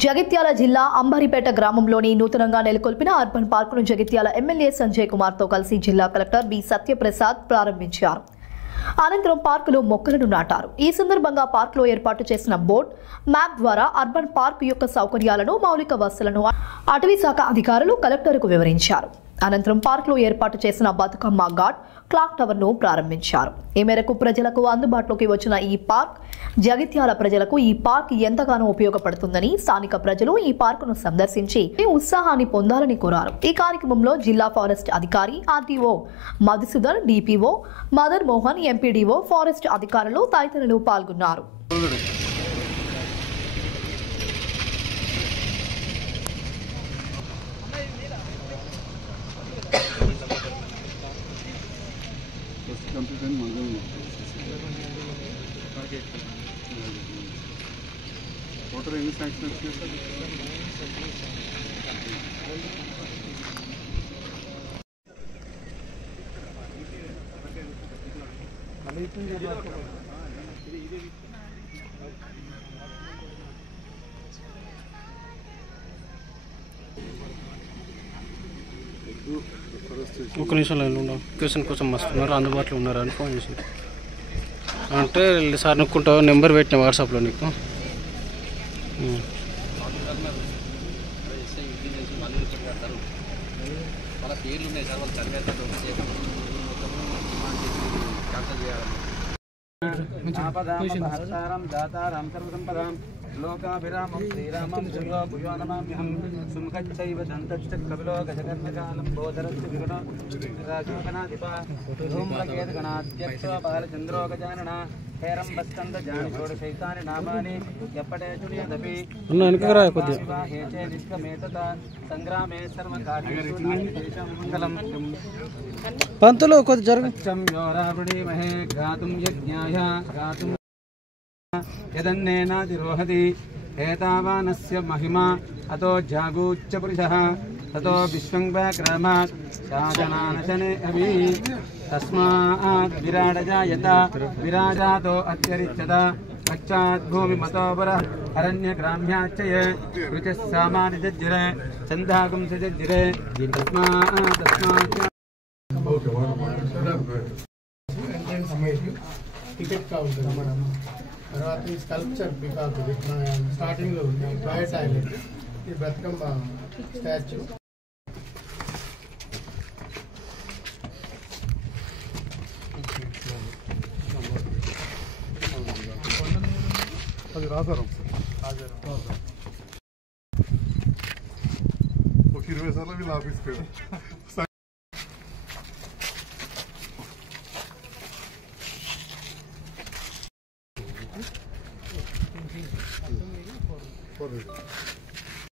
జగిత్యాల జిల్లా అంబరిపేట గ్రామంలోని నూతనంగా నెలకొల్పిన అర్బన్ పార్కును జగిత్యాల ఎమ్మెల్యే సంజయ్ కుమార్తో కలిసి జిల్లా కలెక్టర్ బి సత్యప్రసాద్ ప్రారంభించారు. అనంతరం పార్కులో మొక్కలను నాటారు. ఈ సందర్భంగా పార్కులో ఏర్పాటు చేసిన బోర్డ్ మ్యాప్ ద్వారా అర్బన్ పార్క్ యొక్క సౌకర్యాలను, మౌలిక వసతులను అటవీ శాఖ అధికారులు కలెక్టర్కు వివరించారు. అనంతరం పార్కులో ఏర్పాటు చేసిన బతుకమ్మ ఘాట్, క్లాక్ టవర్ను ప్రారంభించారు. ఈ మేరకు ప్రజలకు అందుబాటులోకి వచ్చిన ఈ పార్క్ జగిత్యాల ప్రజలకు ఈ పార్క్ ఎంతగానో ఉపయోగపడుతుందని స్థానిక ప్రజలు ఈ పార్కును సందర్శించి ఉత్సాహాన్ని పొందాలని కోరారు. ఈ కార్యక్రమంలో జిల్లా ఫారెస్ట్ అధికారి RTO Madhusudan, DPO mother Mohan, MPDO, forest అధికారులు తదితరులు పాల్గొన్నారు. Water any sanction ఒక నిమిషం లైన్లో ఉండవు. క్వశ్చన్ కోసం వస్తున్నారు, అందుబాటులో ఉన్నారు అని ఫోన్ చేసి అంటే సార్ నుక్కుంటావు, నెంబర్ పెట్టిన వాట్సాప్లో నీకు. లోకాభిరామం శ్రీరామం జగో భూయో నమామ్యహం సుముఖచ్చైవ దంతశ్చ కపిలో గజకర్ణకాలంబోధరస్య విగణో రాజోగణాధిప ధూమ్రకేతగణాధ్యక్షో బాలచంద్రో గజానన హేరంబస్కంద జాని షోడశైతాని నామాని ఎప్పటే చుర్యదపి హేచే నిష్కమేతత సంగ్రామే సర్వకార్యేషు నాస్తిదేశం మంగళం. పంతులు కొద్ది జరగం యోరావృణీమహే గాతుం యజ్ఞాయ గాతుం యదన్నేనాతిరోహతి ఏతావానస్య మహిమా అతో జాగూచ్చ పురుషః తతో విశ్వం వ్యాక్రమాత్ శాసనానశనే అవి తస్మాత్ విరాడజాయత విరాజాతో అత్యరిచ్యత పశ్చాత్ భూమిమతోపర అరణ్యగ్రామ్యాచ్చయే రుచిః సామాని జజ్జిరే ఛందాగుం సజజ్జిరే తస్మాత్ టికెట్ కావాలి. తర్వాత ఈ స్కల్ప్చర్ పికాక్ స్టార్టింగ్లో ఉంది ప్రైవేట్ ఐలాండ్, ఈ బతుకమ్మ స్టాచ్యూ. అది రాసారు ఒక 20 సార్లు వీళ్ళు ఆఫీస్కి వెళ్ళారు.